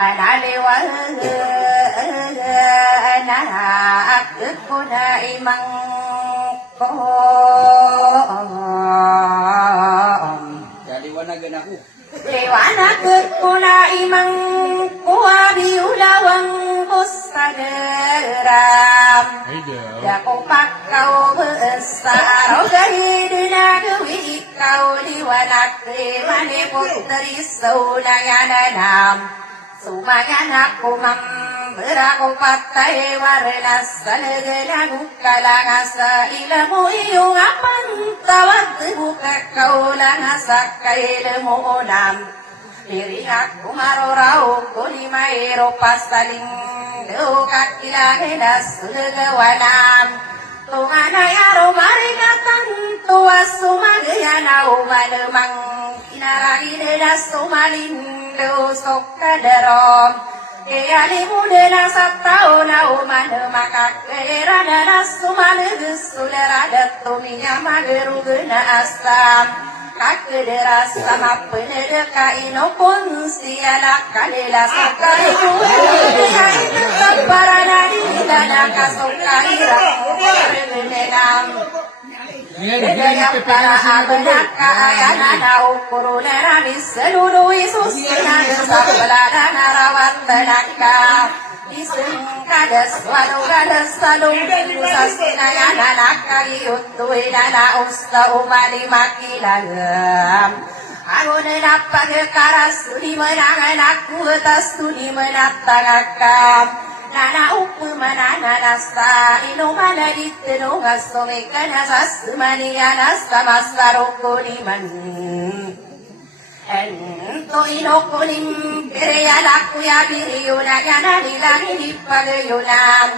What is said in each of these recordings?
anak liwat anak kuna imang ko jadi wana ganaku liwana kuna imang kuwa biulawang kusadaram Dako pakau besar gahidina dewi kau liwanak mani putri saunayananam sumayanak kumam beraku patai warna salagalagu kalangasa ilmu iyong apan tawag buka kau langasa kailmu onam diri aku marorau kulimairo pasaling do kakilahina sudagawanam tunganayaro maringatan tuwas sumagayana umanemang inaragidena sumalindo sokadarom Kayalimudelang sa tao na umanemakakera na sumanegus uleradat tumiya magerugan na asam kakadera sama penedeka inopon siya kanila sa kayo kaya ito para na nila nakasokahira revenenam Kaya para abenak kaayana na ukuro na namin sa lulo Isus sa balada na rawat tanaka Isang kadas walo kadas sa lungin sa sinayana na kayot tuwi na naos na umali makilagam Ako na napagkaras tuni mananganak kutas tuni manatagakam Nana upu manana nasta inumana diteno gasome kana sasmaniya nasta masaroko ni man ento inokunim pereyala kuya biriyuna kana dilani dipagayunam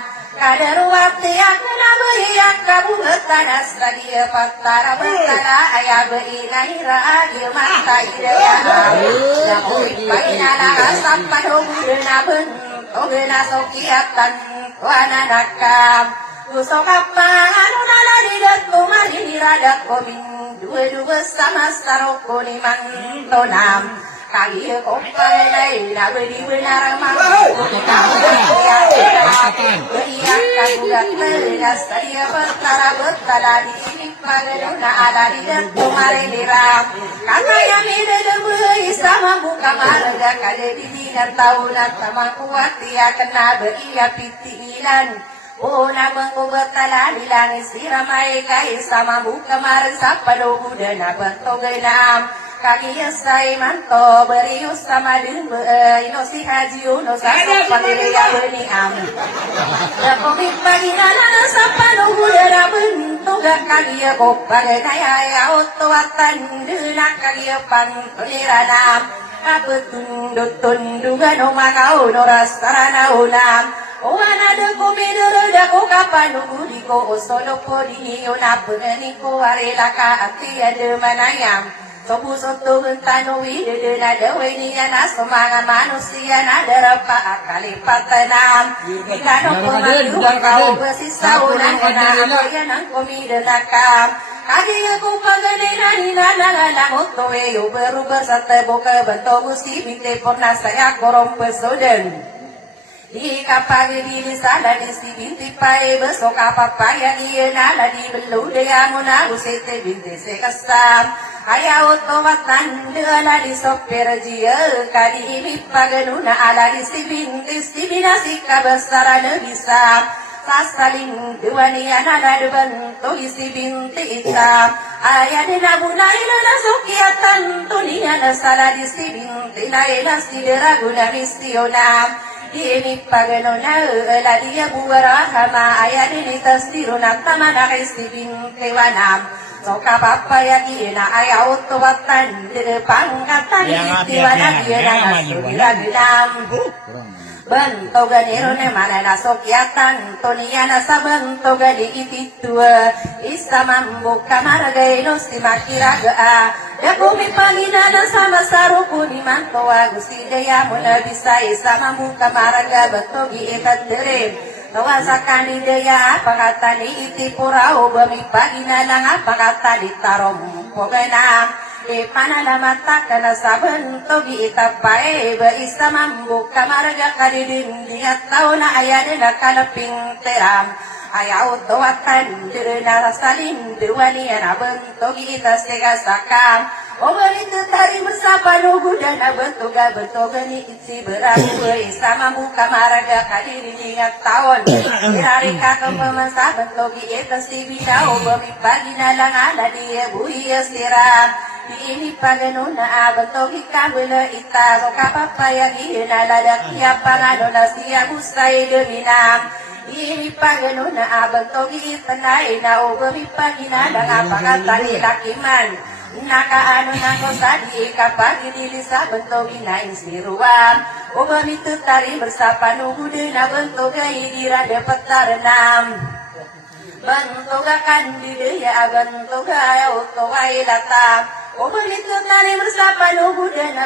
kadaruwate akna bayak kabuhatan nasta dia patara batara ayabe inahira dia mata idaya nakoy paginala sampadogu ben Ogena sokiatan wana nakam Usokapang naladidat kumahiradat koming Dua-dua sama saroko ni mantonam Kagi kompalay na beri benar mang Beriakan ugat merinas Tadiya bertara bertala di sini Pagadona ada di detu mariliram Kakaya midedebu sama buka marga Kade di dinar tahunan sama kuat Ia kena beria pitilan Una mengubetala nilang siramai Kai sama buka marga Padogu dana bertogenam Kaki yasai manto berius sama din ino si haji uno sasok pagilaya beniam. Dakomi paginana sa panuhudara bentuga kaki ko paginaya otoatan dina kaki pantuliranam. Tundugan umakau norasarana ulam. Owana deko medoro dako kapanugu diko osono podi una pengeniko arelaka ati ada manayam. Sobu soto bentanui dedena dewe niana semangat manusia nada rapa akali patanam kita nokomandu kau bersisa ulang kena apoya nangkomi denakam kaki aku pagadena nina nangana motowe yo beru bersate boka bento musti binte porna saya korom pesoden di kapag di sana di si binti pae besok apa paya dia nala di belu dia muna usete binti sekasam ayaw tumatan ala di sopir jia kadi ini paganuna ala di si binti si binasi kabasara na bisa sasalin duwaniya nala dubanto isi binti itam ayah dinabuna ilo na sukiatan tuniya na sala di si binti na ilas di deraguna misionam ini paganona ala dia buwarahama ayah ini tasdiruna tamana kisi binti wanam Soka papa ya gina ayaw tubatan pangkatan itiwana gina nasudira ginam bentoganiro ne mana nasokyatan tonia nasa bentogani ititua isa mambuka maragaino si makiraga yakumi panginana sama saruku di mantoa gusti daya muna bisa isa mambuka maraga bentogi itat derim Tawasakan di daya apakata ni iti purao bamipagina lang apakata di tarom pogenang panalamat kana saben togi itapae ba isa mambu kamarga kadidin diat tauna ayade na kalaping teram ayaw tawatan direna rasalin diwani anabeng togi itasega sakam obalito tari bersapa nugu dan abentoga bentogani itsi berabu isa mambu kamarga kadidin diat tahun irari kakam pemasa bentogi itasi bidao bamipagina lang ada dia buia siram ini paganuna abantogi kabela ita so kapapaya gina ladak ya panganuna siya gustay deminam ini paganuna abantogi itanay na ubami pagina lang apakatali lakiman nakaano na ko sadi kapag inilisa bentogi na insiruam ubami tutari bersapa nunggu din abantoga idira dapat taranam bentoga kandidaya bentoga ayaw latam Obalito tani bersapa nugu dana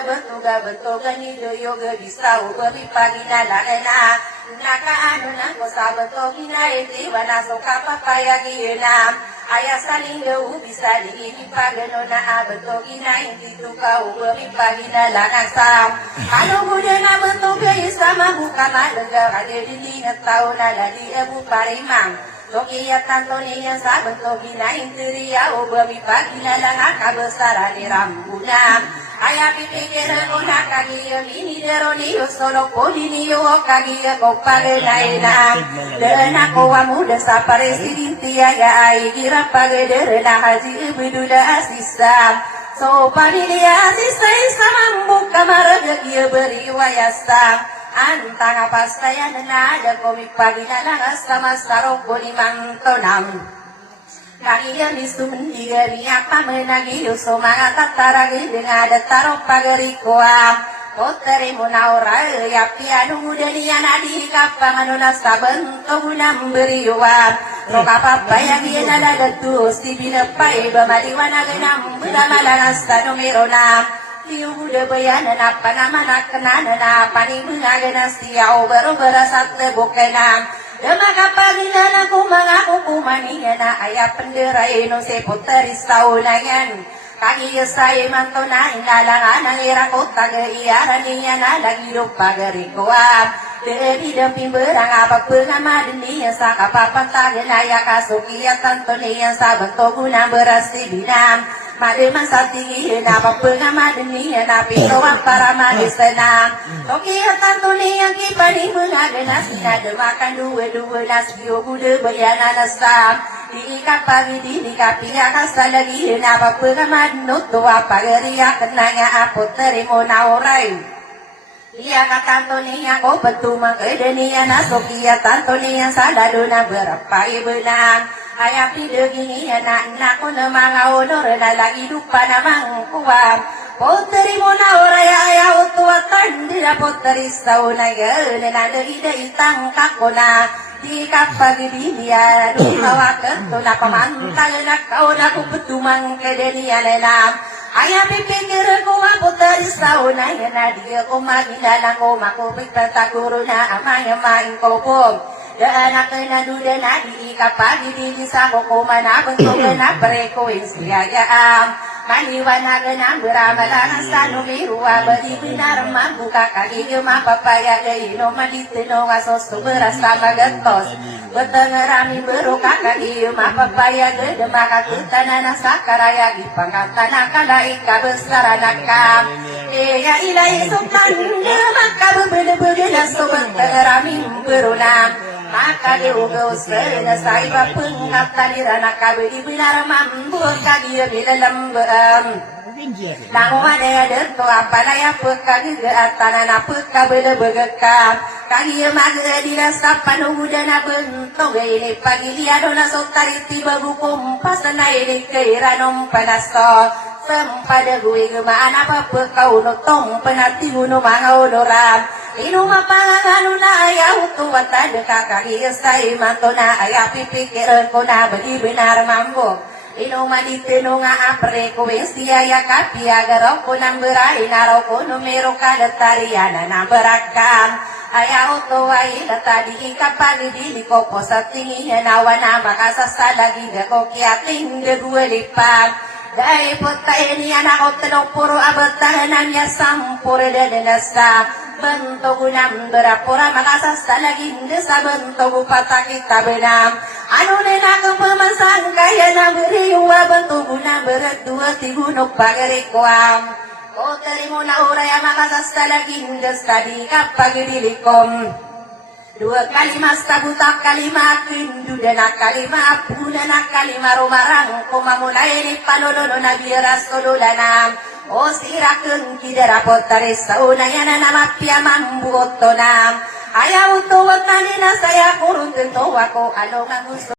bentoga ni yoga bisa ubami pagina lana naka anu nako sabetogina iti wana soka papaya gina ayah saling bisa diini paganona abetogina iti tuka ubami pagina lana sam anu gudana bentoga isama buka malaga kadiri tahu nala di ebu parimang Tokiya tanto niya sa bentogina intiriya ubami pagina lang akabesaran ni rambuna Aya pipikiran ko na kagiya minidero niyo solo ko diniyo kagiya ko paganaina Dan ako amuda sa presidente ya ay gira pagedere na haji ibidula asisa So pamilya asisa isa mambu kamaraga iya beriwayasa Antang pastayan na ada komik pagina lang sama sarok ko ni Mantonam. Kagiyan isu mendiga niya pamenagiyo so mga tataragin dengan ada tarok pagarikuam. Poteri mo na oral yapi anu muda niya na di kapang na saben to gunam beriuam. So kapapayag yan alaga tu si binapay bamaliwan na ganam bunamalangas na numero na. Liu udah bayanan apa nama nak kenana na panimbengaga na siya o baru berasat lebokena Dema kapagina na kumangaku kumaniya na aya penderai no se poteri saunayan Kagiya saya manto na inalangan ang irakot tagaiyaran niya na lagi lupa garikuam Dari damping berang apa pengamadin niya sa kapapantagan aya kasukiya tanto niya sa bentoguna berasi binam Mademan sa tingin na papangamadin niya na pituwang para madisana Tokiya tanto niyang kipaning mga ganas Sinadamakan duwe-duwe na siyo buda bayana na sa Di kapag di kapiya ka sa lagi na papangamadin no tuwa pagariya kananga apot terimo na oray Iya ka tanto niya ko patumang eda niya na Tokiya tanto niya sa lalo na berapa ibenang Ayah pidegi anak ko na mga honor na lagi lupa namang kuwam. Poteri mo na oraya ayaw tuwatan di na poteri sa unayan na ida itang kako na di kapag ibiniya lumawakan to na pamantag na kao na kung patumang kadeniya na Ayah pipikir ko ang poteri sa unayan na di ako maginalang ko makupit pataguro na amay-amayin ko po. Daan ako na duda na di kapag idilisa ko kumanabang ko na parekoin siya yaam. Maniwanagan ang beramalan sa numiruwa badi binarama buka kagigil mapapaya gaino malitino asos beras sama gantos. Betengerami beruka kagigil mapapaya gede makakutana na sakaraya ipangkatan akala ikabesaran akam. Ya ilahi sukan maka bebede-bede na betengerami berunam. Maka diugaw sa nasaiba pengkatan irana kabedi binar mambu kagiya bilalambam Nanguan ya dento apa naya pekagi geatana na pekabede begekam Kagiya magedila sa panuda na bento ini pagi liado na sotari tiba bukum pasana ini keiranong panaso Sempada gue gemaan apa pekau notong penati gunung mga odoram Inu mapangangano na ayaw tuwatan Kagiya sa imanto na ayaw pipikiran ko na bagi binar mambo Inu manitino nga apre ko siya kapi agaraw ko ng beray naraw ko numero kadatariana na berakam Ayaw to ay tadi kapan di ko po sa tingin nawa na makasasalagi ko kiating dua lipat. Dahil po tayo niya na ko tanong puro abatahanan niya sampure danasa. Bentuk unam berapura makasasalagi sa bentuk patakit tabenam. Ano na kang pamasang kaya na beriwa bentuk unam berat dua tigunok pagarikuam. O terimo na uray ang makasasalagin tadi kapag dilikom. Dua kalima sabutak kalima kinduda na kalima puna na kalima rumarang kumamulay ni panolono na biras tululanam. O sirakeng kiderapot taris sa unaya na namapya mambuot to nam. Ayaw tuwag na nina saya kurun tento ako ano nga gusto.